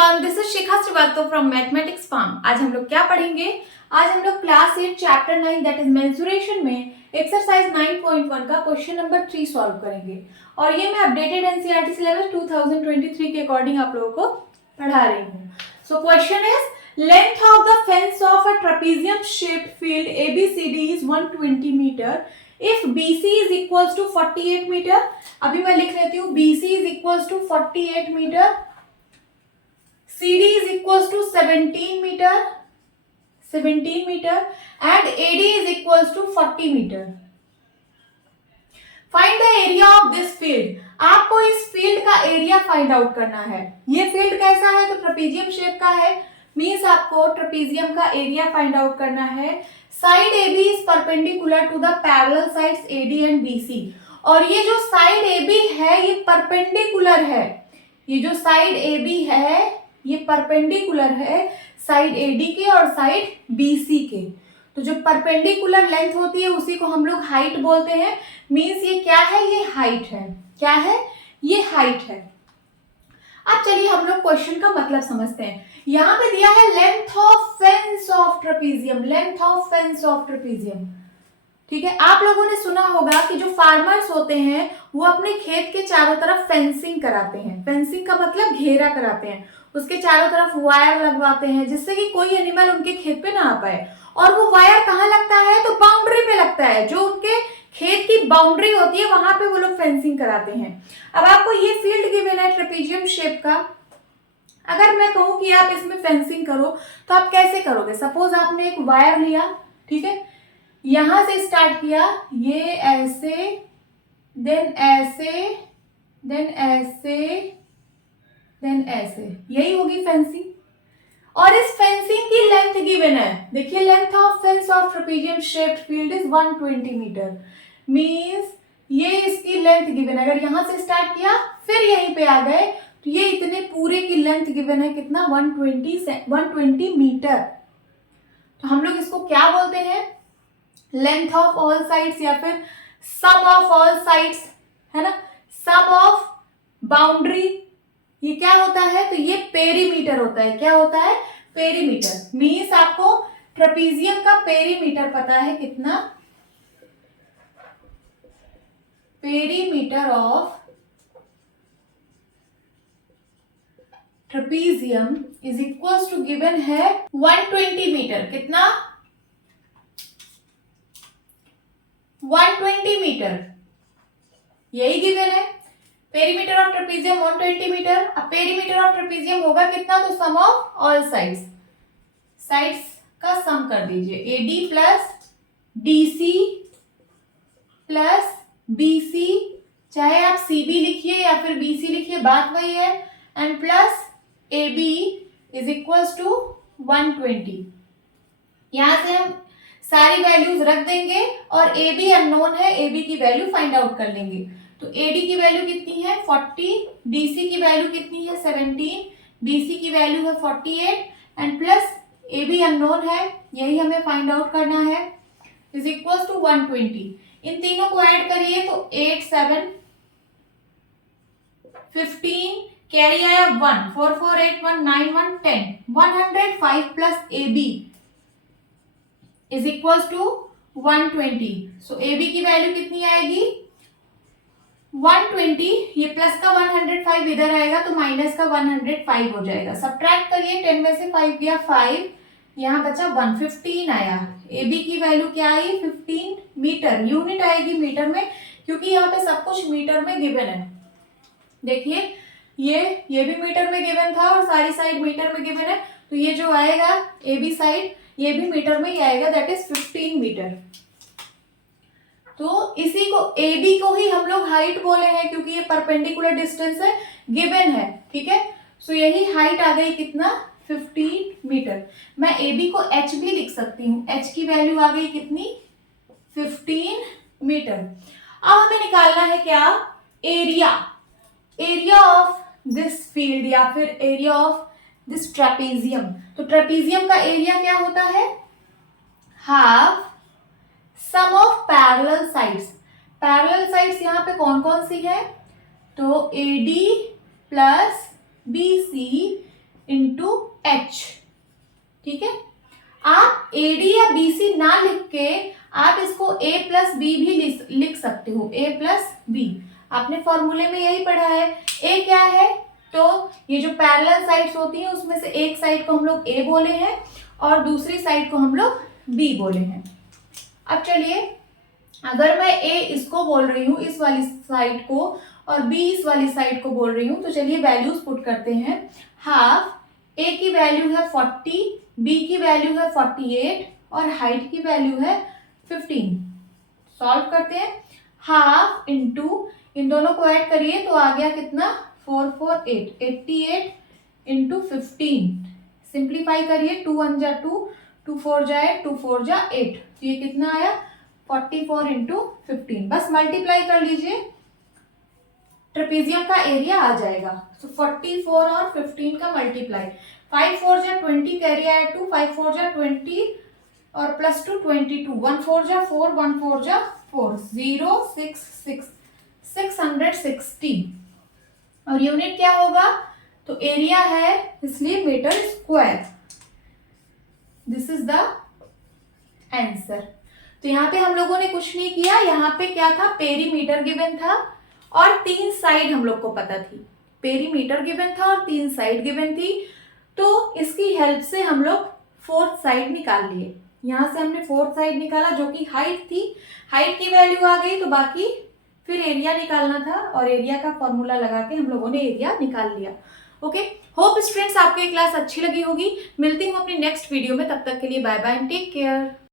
Everyone, this is Shikha Srivastava from mathematics farm. आज हम लोग क्या पढ़ेंगे? आज हम लोग class 8 chapter 9 that is mensuration में एक्सरसाइज 9.1 का क्वेश्चन नंबर 3 सॉल्व करेंगे। और ये मैं अपडेटेड एनसीईआरटी सिलेबस 2023 के अकॉर्डिंग आप लोगों को पढ़ा रही हूँ। So question is length of the fence of a trapezium shaped field ABCD is 120 metre if BC is equals to 48 metre. अभी मैं लिख लेती हूँ BC is equals to 48 metre, CD is equals to 17 meter and AD is equals to 40 meter. Find the area of this field. आपको इस field का area find out करना है। ये फील्ड कैसा है? तो ट्रेपेजियम शेप का है, मीन्स आपको ट्रेपेजियम का एरिया फाइंड आउट करना है। Side AB is perpendicular to the parallel sides AD and BC। और ये जो साइड AB है ये परपेंडिकुलर है। ये जो साइड AB है ये परपेंडिकुलर है साइड AD के और साइड BC के। तो जो परपेंडिकुलर लेंथ होती है उसी को हम लोग हाइट बोलते हैं। मींस ये क्या है? ये हाइट है। क्या है? ये हाइट है। अब चलिए हम लोग क्वेश्चन का मतलब समझते हैं। यहाँ पे दिया है length of fence of trapezium, length of fence of trapezium. ठीक है, आप लोगों ने सुना होगा कि जो फार्मर्स होते हैं वो अपने खेत के चारों तरफ फेंसिंग कराते हैं। फेंसिंग का मतलब घेरा कराते हैं, उसके चारों तरफ वायर लगवाते हैं जिससे कि कोई एनिमल उनके खेत पे ना आ पाए। और वो वायर कहाँ लगता है? तो बाउंड्री पे लगता है, जो उनके खेत की बाउंड्री होती है वहां पे वो लोग फेंसिंग कराते हैं। अब आपको ये फील्ड गिवन है ट्रेपेजियम शेप का। अगर मैं कहूं कि आप इसमें फेंसिंग करो तो आप कैसे करोगे? सपोज आपने एक वायर लिया, ठीक है, यहां से स्टार्ट किया, ये ऐसे, देन ऐसे, देन ऐसे, देन ऐसे, यही होगी फेंसिंग। और इस फेंसिंग की लेंथ गिवन है। देखिए length of fence of trapezium shaped field is 120 metre, means ये इसकी लेंथ गिवन है। अगर यहां से स्टार्ट किया फिर यहीं पे आ गए तो ये इतने पूरे की लेंथ गिवन है कितना? 120 मीटर। तो हम लोग इसको क्या बोलते हैं? लेंथ ऑफ ऑल साइड्स या फिर सम ऑफ ऑल साइड्स, है ना, सम ऑफ बाउंड्री। ये क्या होता है? तो ये पेरीमीटर होता है। क्या होता है? पेरीमीटर। मींस आपको ट्रेपेजियम का पेरीमीटर पता है कितना? Perimeter of trapezium is equals to given है 120 मीटर। कितना? 120 मीटर, यही गिवन है। Perimeter of trapezium 120 metre. अब पेरीमीटर ऑफ ट्रेपेजियम होगा कितना? तो sum of all sides, sides का सम कर दीजिए। AD plus DC plus BC, चाहे आप CB लिखिए या फिर BC लिखिए, बात वही है, and plus AB is equals to 120। यहां से हम सारी वैल्यूज रख देंगे और AB अननोन है, AB की वैल्यू फाइंड आउट कर लेंगे। तो AD की वैल्यू कितनी है? 40, DC की वैल्यू कितनी है? 17, BC की वैल्यू है 48 एंड प्लस AB अननोन है, यही हमें फाइंड आउट करना है, इज इक्वल्स टू 120। इन तीनों को ऐड करिए तो 8, 7, 15, कैरी आया 1, 4, 4, 8, 1, 9, 1, 10, 105 plus AB is equals to 120। So AB की वैल्यू कितनी आएगी? 120। ये प्लस का 105 इधर आएगा तो माइनस का 105 हो जाएगा। सब्ट्रैक्ट करिए, 10 में से 5 गया 5, यहाँ बचा 115 आया। AB की वैल्यू क्या आई? 15 मीटर। यूनिट आएगी मीटर में क्योंकि यहाँ पे सब कुछ मीटर में गिवन है। देखिए ये भी मीटर में गिवन था और सारी साइड मीटर में गिवन है, तो ये जो आएगा AB साइड ये भी मीटर में ही आएगा, दैट इज 15 मीटर। तो इसी को AB को ही हम लोग हाइट बोले हैं क्योंकि ये परपेंडिकुलर डिस्टेंस है, गिवन है, ठीक है। सो यही हाइट आ गई कितना? 15 मीटर। मैं AB को H भी लिख सकती हूँ, H की वैल्यू आ गई कितनी? 15 मीटर। अब हमें निकालना है क्या? Area, area of this field या फिर एरिया ऑफ दिस ट्रेपेजियम। तो ट्रेपेजियम का एरिया क्या होता है? Half sum of parallel sides. Parallel sides यहाँ पे कौन कौन सी है? तो AD plus BC into H. ठीक है, आप एडी या बीसी ना लिख के आप इसको ए प्लस बी भी लिख सकते हो, ए प्लस बी। आपने फॉर्मूले में यही पढ़ा है। ए क्या है, तो ये जो पैरेलल साइड्स होती हैं उसमें से एक साइड को हम लोग ए बोले हैं और दूसरी साइड को हम लोग बी बोले हैं। अब चलिए, अगर मैं ए इसको बोल रही हूँ इस वाली साइड को और बी इस वाली साइड को बोल रही हूँ, तो चलिए वैल्यूज पुट करते हैं। हाफ ए की वैल्यू है 40, बी की वैल्यू है 48 और हाइट की वैल्यू है 15। सॉल्व करते हैं। हाफ इंटू इन दोनों को ऐड करिए तो आ गया कितना, 4 4 8, 88 इंटू 15। सिंप्लीफाई करिए, 2 1 जा 2, 2 4 जाए, 2 4 जा 8, तो ये कितना आया 44 इंटू 15। बस मल्टीप्लाई कर लीजिए, ट्रेपेजियम का एरिया आ जाएगा। तो 44 और 15 का मल्टीप्लाई, 5 4 जा 20, कैरी आया 2, 5 4 जा 20 और प्लस 2 22, 1 4 जा 4, 1 4 जा 4, 0 6 6, 660। और यूनिट क्या होगा, तो एरिया है इसलिए metre square. This is the answer. तो यहाँ पे हम लोगों ने कुछ नहीं किया, यहाँ पे क्या था, पेरीमीटर गिवन था और 3 साइड हम लोग को पता थी। पेरीमीटर गिवन था और 3 साइड गिवन थी, तो इसकी हेल्प से हम लोग 4th साइड निकाल लिए। यहाँ से हमने 4th साइड निकाला जो कि हाइट थी, हाइट की वैल्यू आ गई, तो बाकी फिर एरिया निकालना था और एरिया का फॉर्मूला लगा के हम लोगों ने एरिया निकाल लिया। ओके, होप स्टूडेंट्स आपको ये क्लास अच्छी लगी होगी। मिलती हूँ अपनी नेक्स्ट वीडियो में, तब तक के लिए bye bye and take care.